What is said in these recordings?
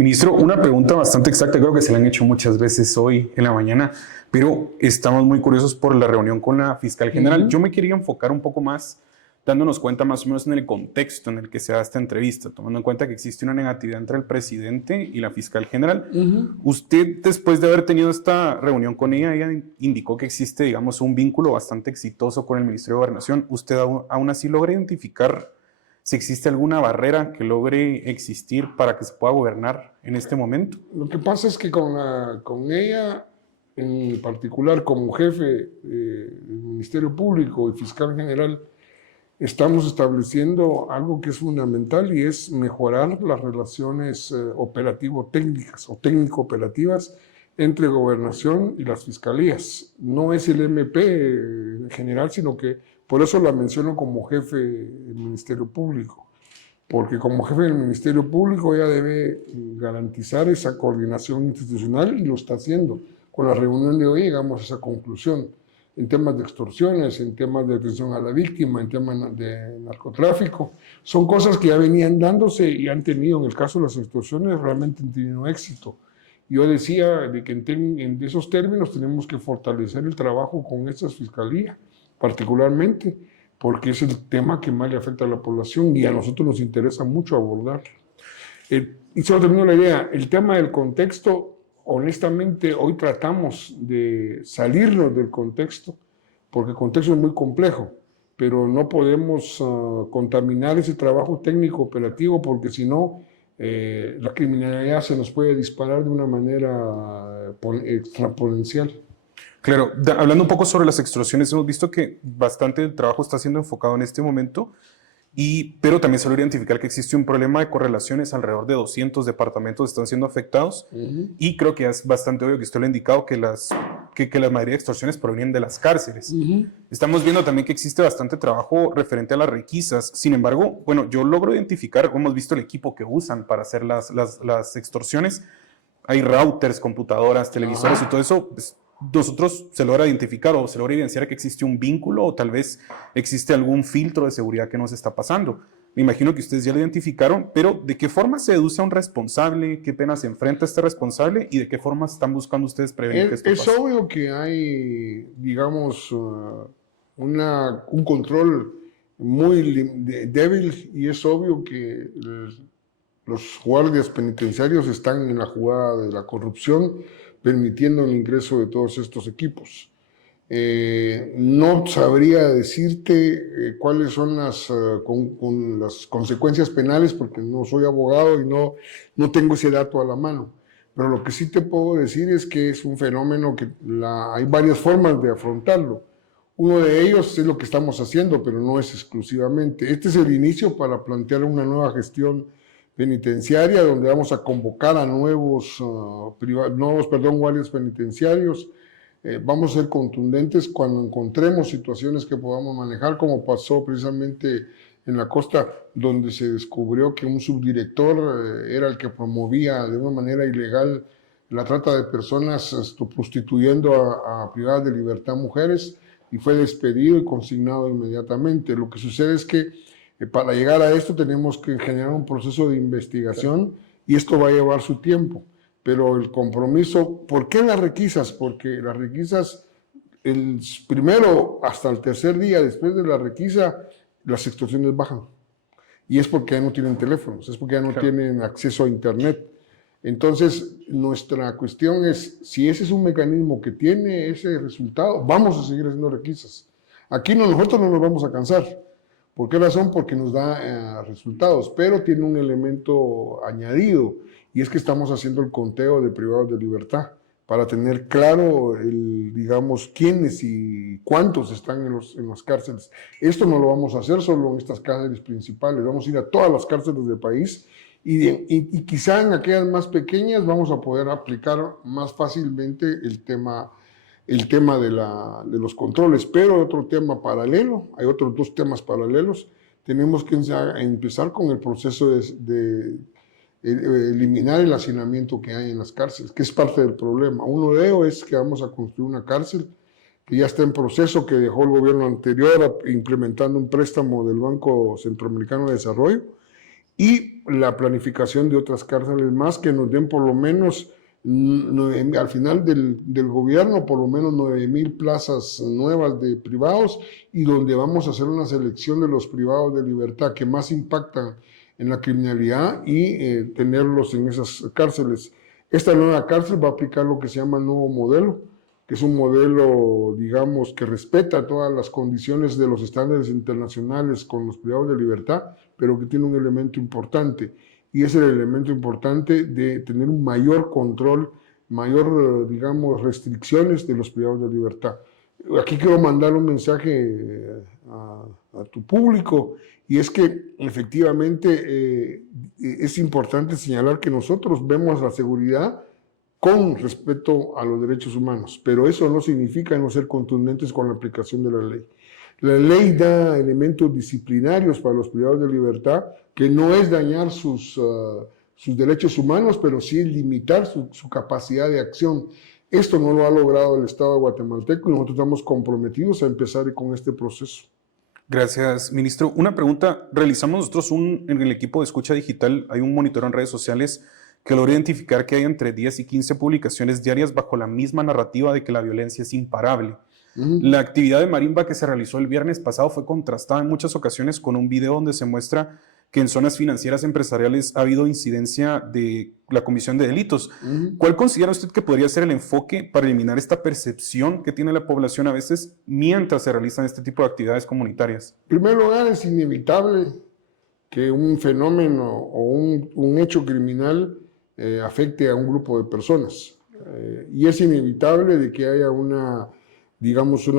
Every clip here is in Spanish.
Ministro, una pregunta bastante exacta, creo que se la han hecho muchas veces hoy en la mañana, pero estamos muy curiosos por la reunión con la fiscal general. Yo me quería enfocar un poco más, dándonos cuenta más o menos en el contexto en el que se da esta entrevista, tomando en cuenta que existe una negatividad entre el presidente y la fiscal general. Usted, después de haber tenido esta reunión con ella indicó que existe, digamos, un vínculo bastante exitoso con el Ministerio de Gobernación. ¿Usted aún así logra identificar si existe alguna barrera que logre existir para que se pueda gobernar en este momento? Lo que pasa es que con ella, en particular como jefe del Ministerio Público y fiscal general, estamos estableciendo algo que es fundamental y es mejorar las relaciones operativo-técnicas o técnico-operativas entre gobernación y las fiscalías. No es el MP en general, sino que por eso la menciono como jefe del Ministerio Público, porque como jefe del Ministerio Público ella debe garantizar esa coordinación institucional y lo está haciendo. Con la reunión de hoy llegamos a esa conclusión en temas de extorsiones, en temas de atención a la víctima, en temas de narcotráfico. Son cosas que ya venían dándose y han tenido, en el caso de las extorsiones, realmente han tenido éxito. Yo decía de que en esos términos tenemos que fortalecer el trabajo con estas fiscalías, particularmente, porque es el tema que más le afecta a la población y a nosotros nos interesa mucho abordar. Y solo termino la idea, el tema del contexto, honestamente, hoy tratamos de salirnos del contexto, porque el contexto es muy complejo, pero no podemos contaminar ese trabajo técnico operativo, porque si no, la criminalidad se nos puede disparar de una manera extraponencial. Claro, hablando un poco sobre las extorsiones, hemos visto que bastante trabajo está siendo enfocado en este momento, pero también se logra identificar que existe un problema de correlaciones. Alrededor de 200 departamentos están siendo afectados, y creo que es bastante obvio que usted lo ha indicado, que la mayoría de extorsiones provienen de las cárceles. Estamos viendo también que existe bastante trabajo referente a las requisas. Sin embargo, bueno, yo logro identificar, hemos visto el equipo que usan para hacer las extorsiones. Hay routers, computadoras, televisores y todo eso. Pues, nosotros se logra identificar o se logra evidenciar que existe un vínculo o tal vez existe algún filtro de seguridad que nos está pasando. Me imagino que ustedes ya lo identificaron, pero ¿de qué forma se deduce a un responsable? ¿Qué pena se enfrenta a este responsable? ¿Y de qué forma están buscando ustedes prevenir que esto pase? Es obvio que hay, digamos, un control muy débil, y es obvio que los guardias penitenciarios están en la jugada de la corrupción, permitiendo el ingreso de todos estos equipos. No sabría decirte cuáles son las consecuencias penales, porque no soy abogado y no tengo ese dato a la mano. Pero lo que sí te puedo decir es que es un fenómeno que hay varias formas de afrontarlo. Uno de ellos es lo que estamos haciendo, pero no es exclusivamente. Este es el inicio para plantear una nueva gestión penitenciaria, donde vamos a convocar a nuevos guardias penitenciarios. Vamos a ser contundentes cuando encontremos situaciones que podamos manejar, como pasó precisamente en la costa, donde se descubrió que un subdirector era el que promovía de una manera ilegal la trata de personas, prostituyendo a privadas de libertad mujeres, y fue despedido y consignado inmediatamente. Lo que sucede es que para llegar a esto tenemos que generar un proceso de investigación, y esto va a llevar su tiempo. Pero el compromiso, ¿por qué las requisas? Porque las requisas, el primero hasta el tercer día después de la requisa, las extorsiones bajan. Y es porque ya no tienen teléfonos, es porque ya no tienen acceso a internet. Entonces, nuestra cuestión es, si ese es un mecanismo que tiene ese resultado, vamos a seguir haciendo requisas. Aquí nosotros no nos vamos a cansar. ¿Por qué razón? Porque nos da resultados, pero tiene un elemento añadido, y es que estamos haciendo el conteo de privados de libertad para tener claro, digamos, quiénes y cuántos están en las cárceles. Esto no lo vamos a hacer solo en estas cárceles principales, vamos a ir a todas las cárceles del país, y quizá en aquellas más pequeñas vamos a poder aplicar más fácilmente el tema de los controles. Pero otro tema paralelo, hay otros dos temas paralelos. Tenemos que empezar con el proceso de eliminar el hacinamiento que hay en las cárceles, que es parte del problema. Uno de ellos es que vamos a construir una cárcel que ya está en proceso, que dejó el gobierno anterior implementando un préstamo del Banco Centroamericano de Desarrollo, y la planificación de otras cárceles más que nos den por lo menos, al final del gobierno, por lo menos 9,000 plazas nuevas de privados, y donde vamos a hacer una selección de los privados de libertad que más impactan en la criminalidad y tenerlos en esas cárceles. Esta nueva cárcel va a aplicar lo que se llama el nuevo modelo, que es un modelo, digamos, que respeta todas las condiciones de los estándares internacionales con los privados de libertad, pero que tiene un elemento importante, y es el elemento importante de tener un mayor control, mayor, digamos, restricciones de los privados de libertad. Aquí quiero mandar un mensaje a tu público, y es que efectivamente es importante señalar que nosotros vemos la seguridad con respeto a los derechos humanos, pero eso no significa no ser contundentes con la aplicación de la ley. La ley da elementos disciplinarios para los privados de libertad, que no es dañar sus derechos humanos, pero sí limitar su capacidad de acción. Esto no lo ha logrado el Estado guatemalteco y nosotros estamos comprometidos a empezar con este proceso. Gracias, ministro. Una pregunta. Realizamos nosotros en el equipo de Escucha Digital, hay un monitoreo en redes sociales que logra identificar que hay entre 10 y 15 publicaciones diarias bajo la misma narrativa de que la violencia es imparable. La actividad de marimba que se realizó el viernes pasado fue contrastada en muchas ocasiones con un video donde se muestra que en zonas financieras empresariales ha habido incidencia de la comisión de delitos. ¿Cuál considera usted que podría ser el enfoque para eliminar esta percepción que tiene la población a veces mientras se realizan este tipo de actividades comunitarias? En primer lugar, es inevitable que un fenómeno o un hecho criminal afecte a un grupo de personas. Y es inevitable de que haya una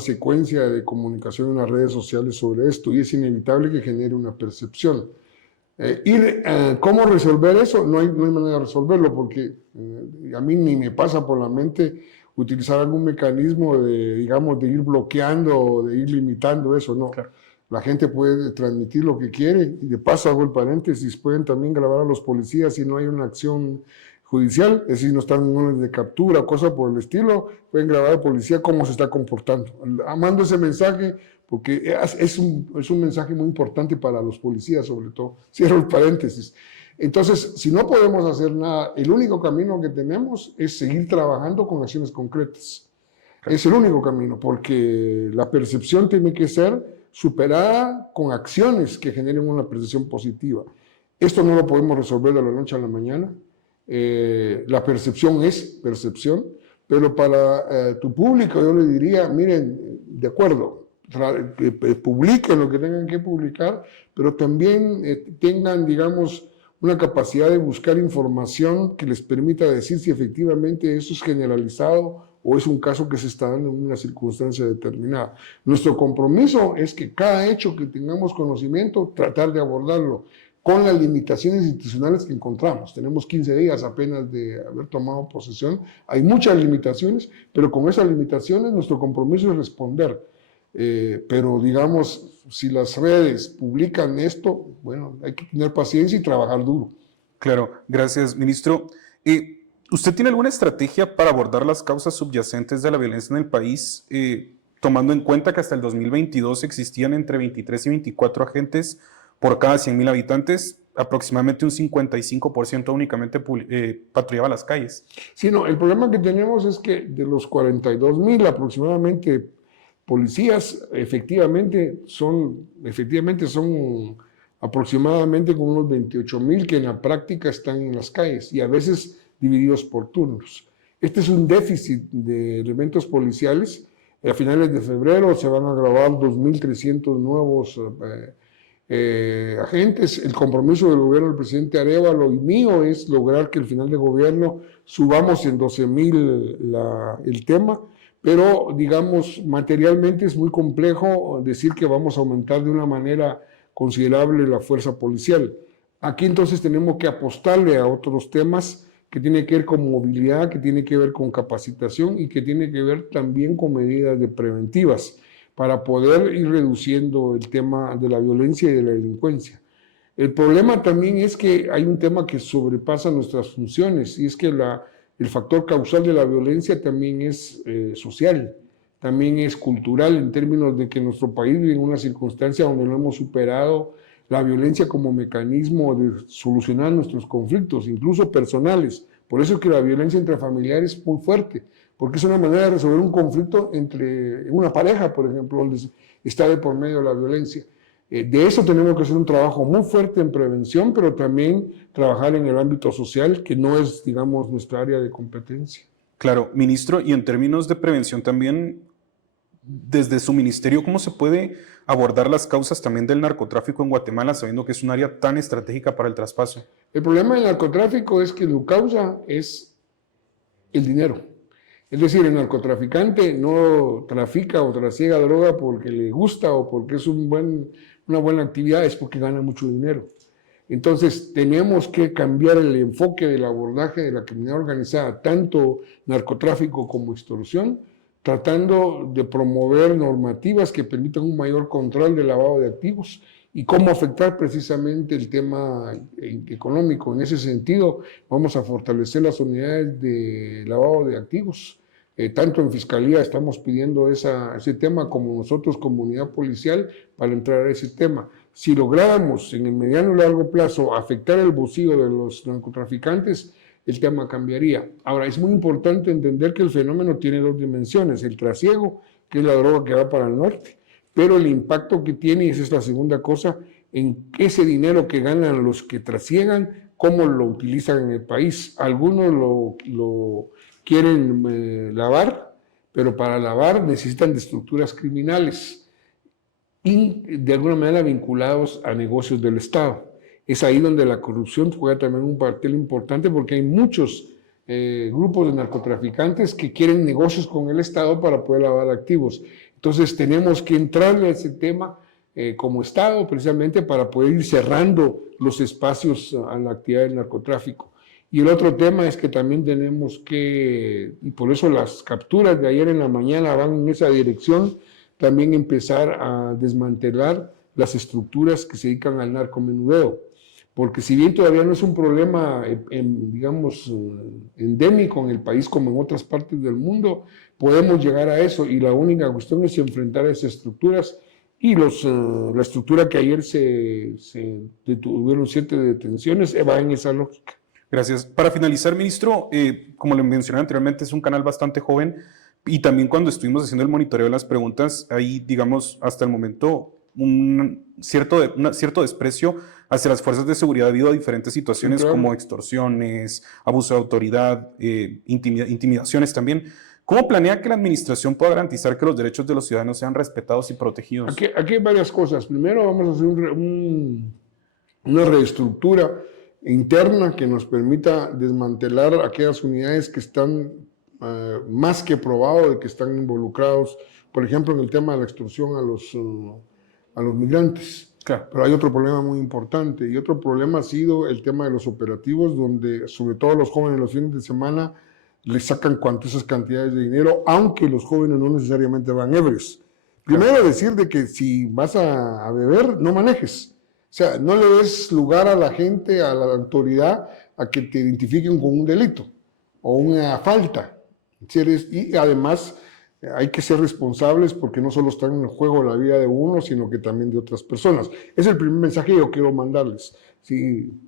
secuencia de comunicación en las redes sociales sobre esto, y es inevitable que genere una percepción. ¿Cómo resolver eso? No hay manera de resolverlo, porque a mí ni me pasa por la mente utilizar algún mecanismo de ir bloqueando o de ir limitando eso, no. Claro. La gente puede transmitir lo que quiere, y de paso hago el paréntesis, pueden también grabar a los policías si no hay una acción judicial, es decir, no están en órdenes de captura, cosas por el estilo, pueden grabar al policía cómo se está comportando. Mando ese mensaje porque es un mensaje muy importante para los policías, sobre todo. Cierro el paréntesis. Entonces, si no podemos hacer nada, el único camino que tenemos es seguir trabajando con acciones concretas. Es el único camino, porque la percepción tiene que ser superada con acciones que generen una percepción positiva. Esto no lo podemos resolver de la noche a la mañana. La percepción es percepción, pero para tu público yo le diría, miren, de acuerdo, publiquen lo que tengan que publicar, pero también tengan, digamos, una capacidad de buscar información que les permita decir si efectivamente eso es generalizado o es un caso que se está dando en una circunstancia determinada. Nuestro compromiso es que cada hecho que tengamos conocimiento, tratar de abordarlo con las limitaciones institucionales que encontramos. Tenemos 15 días apenas de haber tomado posesión. Hay muchas limitaciones, pero con esas limitaciones nuestro compromiso es responder. Pero digamos, si las redes publican esto, bueno, hay que tener paciencia y trabajar duro. Claro, gracias, ministro. ¿Usted tiene alguna estrategia para abordar las causas subyacentes de la violencia en el país, tomando en cuenta que hasta el 2022 existían entre 23 y 24 agentes por cada 100,000 habitantes? Aproximadamente un 55% únicamente patrullaba las calles. Sí, no, el problema que tenemos es que de los 42,000 aproximadamente policías, efectivamente son aproximadamente como unos 28,000 que en la práctica están en las calles, y a veces divididos por turnos. Este es un déficit de elementos policiales. A finales de febrero se van a graduar 2,300 nuevos agentes. El compromiso del gobierno del presidente Arévalo y mío es lograr que al final de gobierno subamos en 12,000 el tema, pero digamos materialmente es muy complejo decir que vamos a aumentar de una manera considerable la fuerza policial. Aquí entonces tenemos que apostarle a otros temas que tienen que ver con movilidad, que tiene que ver con capacitación y que tiene que ver también con medidas preventivas para poder ir reduciendo el tema de la violencia y de la delincuencia. El problema también es que hay un tema que sobrepasa nuestras funciones, y es que el factor causal de la violencia también es social, también es cultural, en términos de que nuestro país vive en una circunstancia donde no hemos superado la violencia como mecanismo de solucionar nuestros conflictos, incluso personales. Por eso es que la violencia intrafamiliar es muy fuerte, porque es una manera de resolver un conflicto entre una pareja, por ejemplo, donde está de por medio la violencia. De eso tenemos que hacer un trabajo muy fuerte en prevención, pero también trabajar en el ámbito social, que no es, digamos, nuestra área de competencia. Claro, ministro, y en términos de prevención también, desde su ministerio, ¿cómo se puede abordar las causas también del narcotráfico en Guatemala, sabiendo que es un área tan estratégica para el traspaso? El problema del narcotráfico es que su causa es el dinero. Es decir, el narcotraficante no trafica o trasiega droga porque le gusta o porque es una buena actividad, es porque gana mucho dinero. Entonces, tenemos que cambiar el enfoque del abordaje de la criminalidad organizada, tanto narcotráfico como extorsión, tratando de promover normativas que permitan un mayor control del lavado de activos y cómo afectar precisamente el tema económico. En ese sentido, vamos a fortalecer las unidades de lavado de activos. Tanto en Fiscalía estamos pidiendo ese tema como nosotros, comunidad policial, para entrar a ese tema. Si lográramos en el mediano y largo plazo afectar el bolsillo de los narcotraficantes, el tema cambiaría. Ahora, es muy importante entender que el fenómeno tiene dos dimensiones: el trasiego, que es la droga que va para el norte, pero el impacto que tiene, y esa es la segunda cosa, en ese dinero que ganan los que trasiegan, cómo lo utilizan en el país. Algunos lo quieren lavar, pero para lavar necesitan de estructuras criminales y de alguna manera vinculados a negocios del Estado. Es ahí donde la corrupción juega también un papel importante, porque hay muchos grupos de narcotraficantes que quieren negocios con el Estado para poder lavar activos. Entonces tenemos que entrarle a ese tema como Estado, precisamente para poder ir cerrando los espacios a la actividad del narcotráfico. Y el otro tema es que también tenemos que, y por eso las capturas de ayer en la mañana van en esa dirección, también empezar a desmantelar las estructuras que se dedican al narcomenudeo. Porque si bien todavía no es un problema, digamos, endémico en el país como en otras partes del mundo, podemos llegar a eso, y la única cuestión es enfrentar esas estructuras. Y la estructura que ayer se tuvieron 7 detenciones va en esa lógica. Gracias. Para finalizar, ministro, como le mencioné anteriormente, es un canal bastante joven, y también cuando estuvimos haciendo el monitoreo de las preguntas, hay, digamos, hasta el momento un cierto desprecio hacia las fuerzas de seguridad debido a diferentes situaciones, claro, como extorsiones, abuso de autoridad, intimidaciones también. ¿Cómo planea que la administración pueda garantizar que los derechos de los ciudadanos sean respetados y protegidos? Aquí hay varias cosas. Primero, vamos a hacer una reestructura interna que nos permita desmantelar aquellas unidades que están más que probado de que están involucrados, por ejemplo, en el tema de la extorsión a los migrantes. Claro. Pero hay otro problema muy importante, y otro problema ha sido el tema de los operativos, donde sobre todo los jóvenes los fines de semana les sacan cuantiosas cantidades de dinero, aunque los jóvenes no necesariamente van ebrios. Primero, decir de que si vas a beber, no manejes. O sea, no le des lugar a la gente, a la autoridad, a que te identifiquen con un delito o una falta. Y además hay que ser responsables, porque no solo está en juego la vida de uno, sino que también de otras personas. Es el primer mensaje que yo quiero mandarles.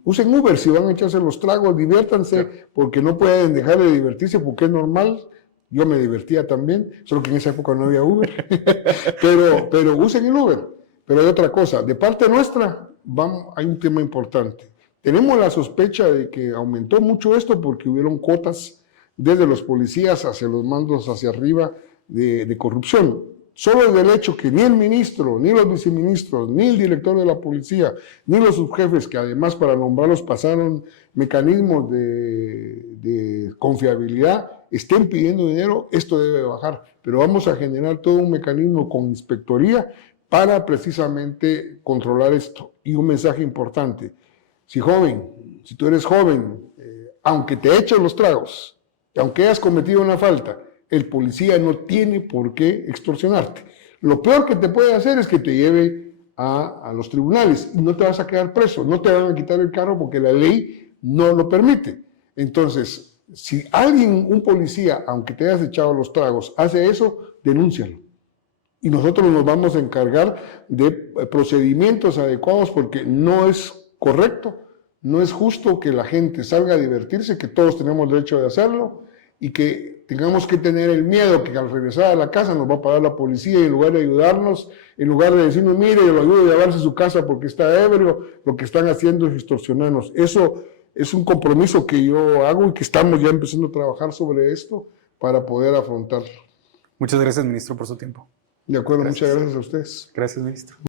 Usen Uber, si van a echarse los tragos, diviértanse, porque no pueden dejar de divertirse, porque es normal. Yo me divertía también, solo que en esa época no había Uber. pero usen el Uber. Pero hay otra cosa, de parte nuestra hay un tema importante. Tenemos la sospecha de que aumentó mucho esto porque hubieron cuotas desde los policías hacia los mandos hacia arriba de corrupción. Solo el hecho que ni el ministro, ni los viceministros, ni el director de la policía, ni los subjefes, que además para nombrarlos pasaron mecanismos de confiabilidad, estén pidiendo dinero, esto debe bajar. Pero vamos a generar todo un mecanismo con inspectoría para precisamente controlar esto. Y un mensaje importante: si tú eres joven, aunque te echen los tragos, aunque hayas cometido una falta, el policía no tiene por qué extorsionarte. Lo peor que te puede hacer es que te lleve a los tribunales y no te vas a quedar preso, no te van a quitar el carro porque la ley no lo permite. Entonces, si un policía, aunque te hayas echado los tragos, hace eso, denúncialo. y nosotros nos vamos a encargar de procedimientos adecuados porque no es correcto, no es justo que la gente salga a divertirse, que todos tenemos derecho de hacerlo y que tengamos que tener el miedo que al regresar a la casa nos va a parar la policía y en lugar de ayudarnos, en lugar de decirnos, mire, lo ayudo a llevarse a su casa porque está ebrio, lo que están haciendo es extorsionarnos. Eso es un compromiso que yo hago y que estamos ya empezando a trabajar sobre esto para poder afrontarlo. Muchas gracias, ministro, por su tiempo. De acuerdo, Gracias. muchas gracias a ustedes. Gracias, ministro.